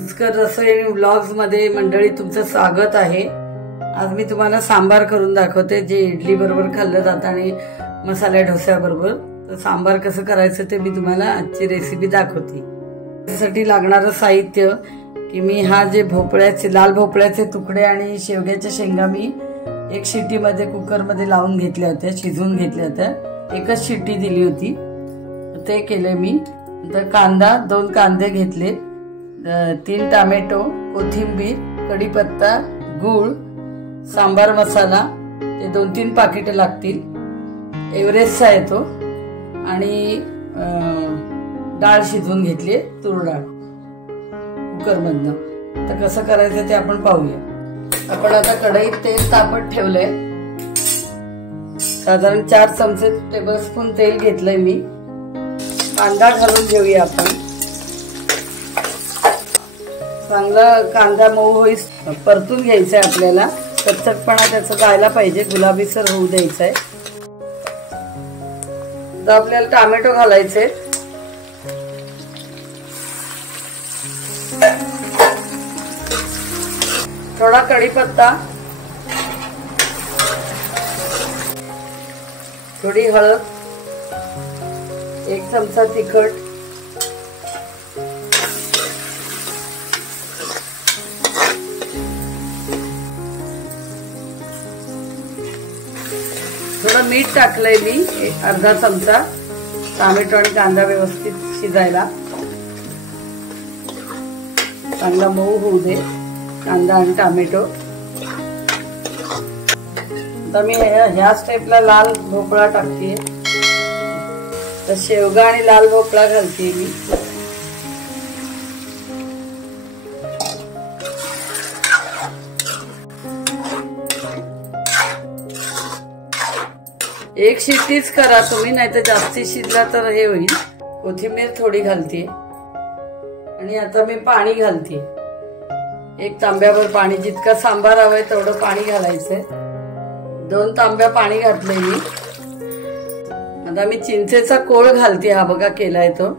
रुचकर रसोई व्लॉग्स मध्ये मंडळी तुमचं स्वागत आहे। आज मी तुम्हाला सांबार करून दाखवते, जे इडली बरोबर खाल्लं जातं आणि मसाला डोसा बरोबर। तर सांबार कसं करायचं ते मी तुम्हाला आजची रेसिपी दाखवते। त्यासाठी लागणारं साहित्य की मी हा जे भोपळ्याचे लाल भोपळ्याचे तुकडे आणि शेवग्याच्या शेंगा मी एक शिट्टीमध्ये कुकर मध्ये लावून घेतल्या होत्या, शिजवून घेतल्या होत्या। एकच शिट्टी दिली होती, ते केले मी। तर कांदा 2 कांदे घेतले, 3 टोमॅटो, कोथिंबीर, कढीपत्ता, गूळ, सांबार मसाला, ते 2-3 पाकिट लागतील। एव्हरेस्टचा आहे तो, आणि डाळ शिजवून घेतली, तूर डाळ कुकर मधनं। तर कसं करायचं ते आपण पाहूया। आपण आता कढईत तेल तापत ठेवलंय, साधारण 4 चमचे टेबलस्पून तेल घेतलंय मी। कांदा घालून घेऊया आपण। चांगला कांदा मऊ होईस परतून घ्यायचा आहे आपल्याला, कच्चटपणा त्याचा जायला पाहिजे, गुलाबीसर होऊ द्यायचा आहे। आता आपल्याला टोमॅटो घालायचे, थोडा कढीपत्ता, थोडी हळद, 1 चमचा तिखट, थोडं मीठ टाकलंय मी, अर्धा चमचा। टोमॅटो आणि कांदा व्यवस्थित शिजायला चांगला मऊ होऊ दे कांदा आणि टोमॅटो। आता मी ह्या स्टेपला लाल भोपळा टाकते, तर शेवगा आणि लाल भोपळा घालते मी। एक शिट्टीच करा तुम्ही, नाहीतर जास्ती शिजला तर हे होईल। कोथिंबीर थोडी घालते, आणि आता मी पाणी घालते, 1 तांब्यावर पाणी। जितका सांबार हवंय तेवढं पाणी घालायचंय। 2 तांब्या पाणी घातलंय मी। आता मी चिंचेचा कोळ घालते, हा बघा केलाय तो।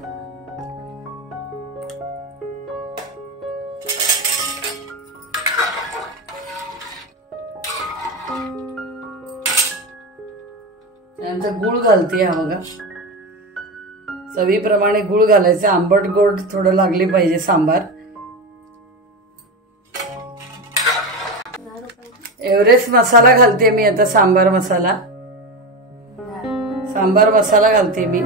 त्यानंतर गूळ घालते, हा बघा। चवीप्रमाणे गूळ घालायचे, आंबट गोड थोडं लागले पाहिजे सांबार। एव्हरेस्ट मसाला घालते मी आता, सांबार मसाला घालते मी।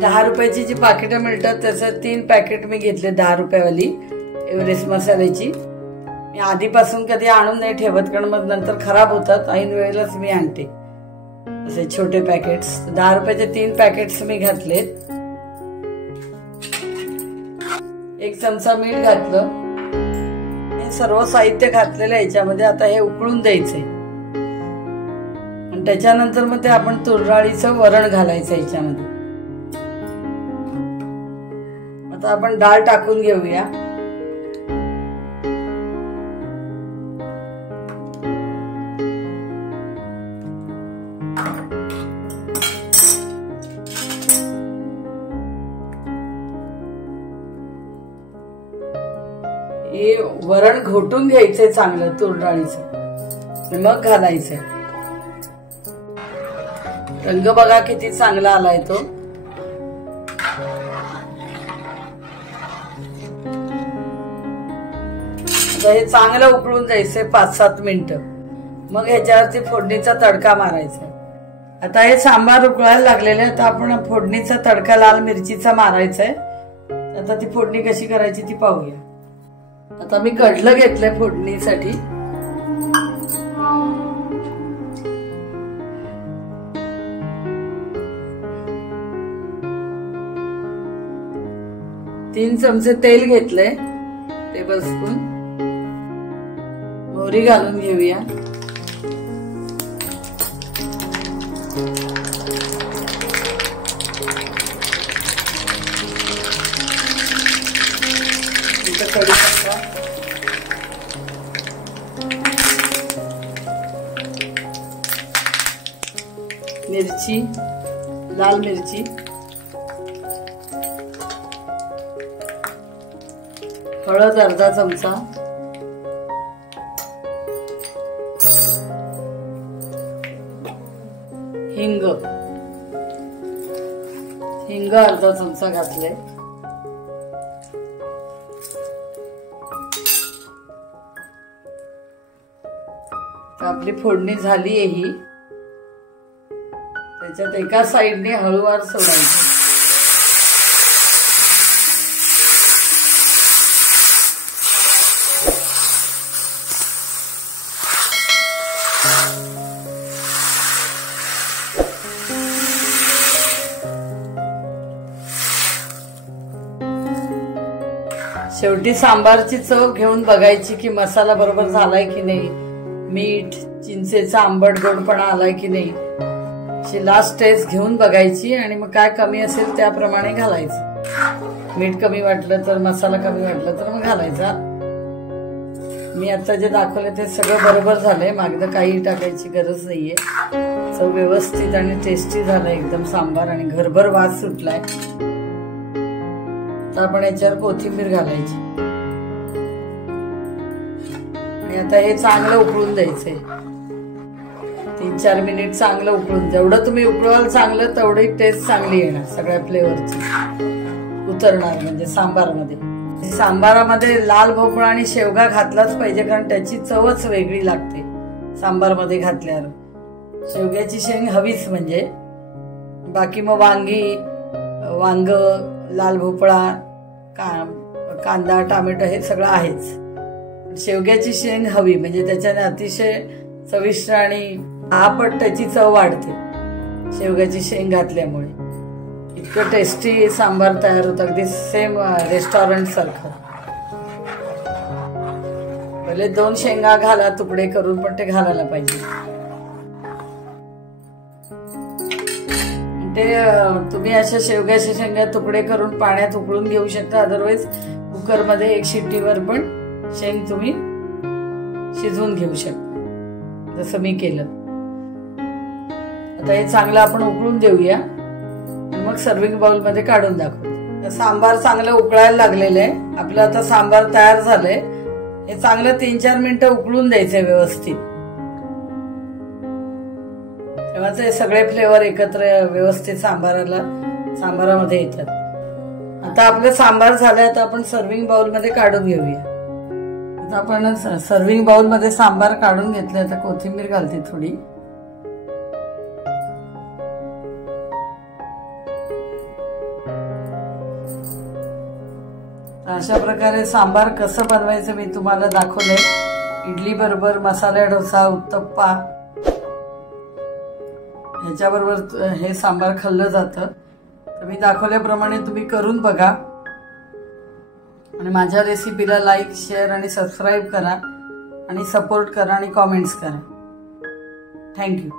10 रुपयाची जी पाकिट मिळतात त्याचं 3 पॅकेट मी घेतले, 10 रुपयावाली एव्हरेस्ट मसाल्याची। मी आधीपासून कधी आणून नाही ठेवत, कारण मग नंतर खराब होतात, ऐन वेळेलाच मी आणते असे छोटे पॅकेट्स। 10 रुपयाचे 3 पॅकेट्स मी घातलेत। 1 चमचा मीठ घातलं, हे सर्व साहित्य घातलेलं याच्यामध्ये। आता हे उकळून द्यायचंय, आणि त्याच्यानंतर मग ते आपण तूर डाळीचं वरण घालायचं याच्यामध्ये। आता आपण डाळ टाकून घेऊया। हे वरण घोटून घ्यायचंय चांगलं तूर डाळीचं, मग घालायचंय। रंग बघा किती चांगला आलाय तो। आता हे चांगलं उकळून द्यायचंय 5-7 मिनिटं, मग ह्याच्यावरती फोडणीचा तडका मारायचा। आता हे सांबार उकळायला लागलेले, आता आपण फोडणीचा तडका लाल मिरचीचा मारायचाय। आता ती फोडणी कशी करायची ती पाहूया। आता मी कढलं घेतलंय फोडणीसाठी, तीन चमचे तेल घेतलंय, टेबलस्पून। मोहरी घालून घेऊया, कढीपत्ता, मिरची, लाल मिरची, हळद अर्धा चमचा, हिंग अर्धा चमचा घातले, आपली फोडणी झाली आहे ही. त्याच्यात एका साइडने हळूवार सोडायचं. शेवटी सांबारची चव घेऊन बघायची की मसाला बरोबर झालाय की नाही, मीठ, चिंचेचा आंबट गोडपणा आलाय की नाही, अशी लास्ट टेस्ट घेऊन बघायची. आणि मग काय कमी असेल त्याप्रमाणे घालायचं. मीठ कमी वाटलं तर, मसाला कमी वाटलं तर मग घालायचा. मी आता जे दाखवले ते सगळं बरोबर झालंय, मागं काही टाकायची गरज नाहीये. चव व्यवस्थित आणि टेस्टी झालंय एकदम सांबार, आणि घरभर वास सुटलाय. आता आपण याच्यावर कोथिंबीर घालायची आणि आता हे चांगलं उकळून द्यायचंय. 3-4 मिनिट चांगलं उकळून, जेवढं तुम्ही उकळवाल चांगलं तेवढी टेस्ट चांगली येणार, सगळ्या फ्लेवरची उतरणार म्हणजे सांबारमध्ये. सांबारामध्ये लाल भोपळा आणि शेवगा घातलाच पाहिजे, कारण त्याची चवच वेगळी लागते सांबारमध्ये घातल्यावर. शेवग्याची शेंग हवीच म्हणजे. बाकी मग वांग, लाल भोपळा, कांदा, टोमॅटो हे सगळं आहेच. शेवग्याची शेंग हवी म्हणजे त्याच्याने अतिशय चविष्ट आणि 10 पट त्याची चव वाढते शेवग्याची शेंग घातल्यामुळे. इतकं टेस्टी सांबार तयार होतं, अगदी सेम रेस्टॉरंट सारखं. पहिले 2 शेंगा घाला तुकडे करून, पण ते घालायला पाहिजे. ते तुम्ही अशा शेवग्याच्या शेंगा तुकडे करून पाण्यात उकळून घेऊ शकता. अदरवाईज कुकरमध्ये 1 शिट्टीवर पण शेंग तुम्ही शिजवून घेऊ शकता, जसं मी केलं. आता हे चांगलं आपण उकळून देऊया, मग सर्विंग बाउल मध्ये काढून दाखवू. सांबार चांगलं उकळायला लागलेलं आहे आपलं. आता सांबार तयार झालंय. हे चांगलं 3-4 मिनिटं उकळून द्यायचंय व्यवस्थित, तेव्हा ते सगळे फ्लेवर एकत्र व्यवस्थित सांबारामध्ये येतात. आता आपलं सांबार झालंय, आता आपण सर्विंग बाउल मध्ये काढून घेऊया. आता आपण सर्विंग बाउल मध्ये सांबार काढून घेतलं. आता कोथिंबीर घालते थोडी. अशा प्रकारे सांबार कसं बनवायचं मी तुम्हाला दाखवलंय. इडली बरोबर, मसाला डोसा, उत्तप्पा ह्याच्याबरोबर हे सांबार खाल्लं जातं. तर मी दाखवल्याप्रमाणे तुम्ही करून बघा आणि माझ्या रेसिपीला लाईक, शेअर आणि सबस्क्राईब करा आणि सपोर्ट करा आणि कॉमेंट्स करा. थँक्यू.